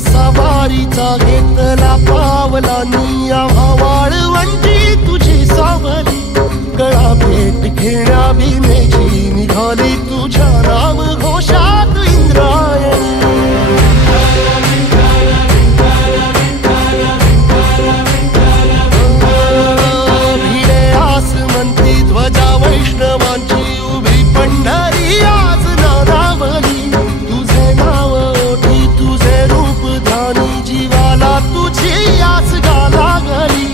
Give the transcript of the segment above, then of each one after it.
सवारीचा घेतला पावला निया वाळवंटी तुझी सावली गळा भेट घेण्या भीमेची निघाली तुझ्या नाम घोषात इंद्रायणी भिडे आसमंती ध्वजा वैष्णवांची उभी पंढरी आज नादावली तुझे नाव ओठी तुझे रूप ध्यानी जीवाला तुझी आस गाला गली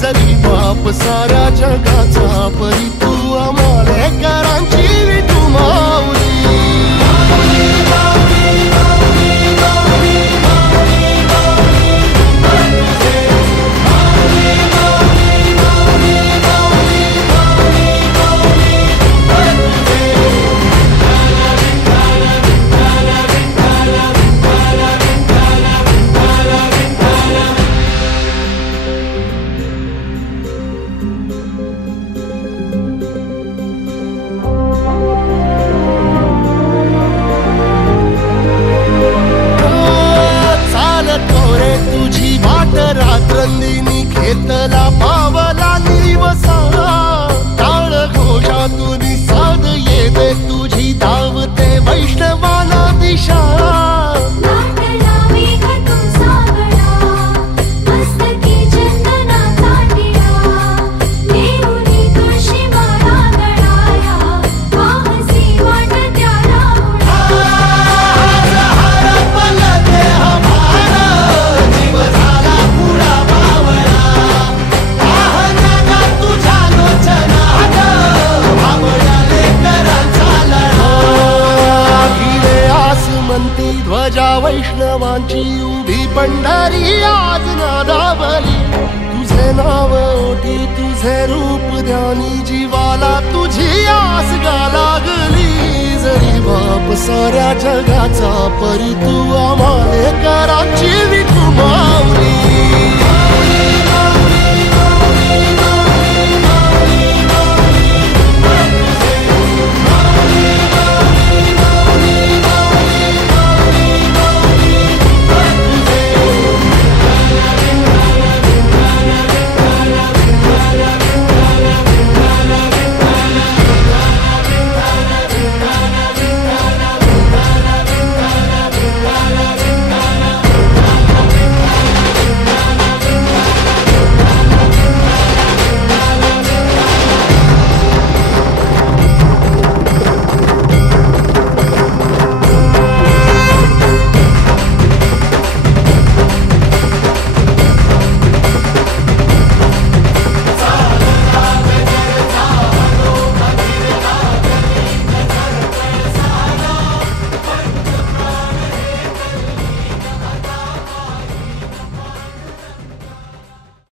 जरी बाप साऱ्या जगाचा परी तू आमालेकरांची विठू माऊली रात्रंदिनी घेतला पावला दिवसा टाळ घोषातून साध येते तुझी धावते वैष्णवाला दिशा ध्वजा वैष्णवांची उभी पंढरी आज नादावली तुझे नाव ओठी तुझे रूप ध्यानी जीवाला तुझी आस गा लागली जरी बाप साऱ्या जगाचा परी तू आमालेकरांची विठू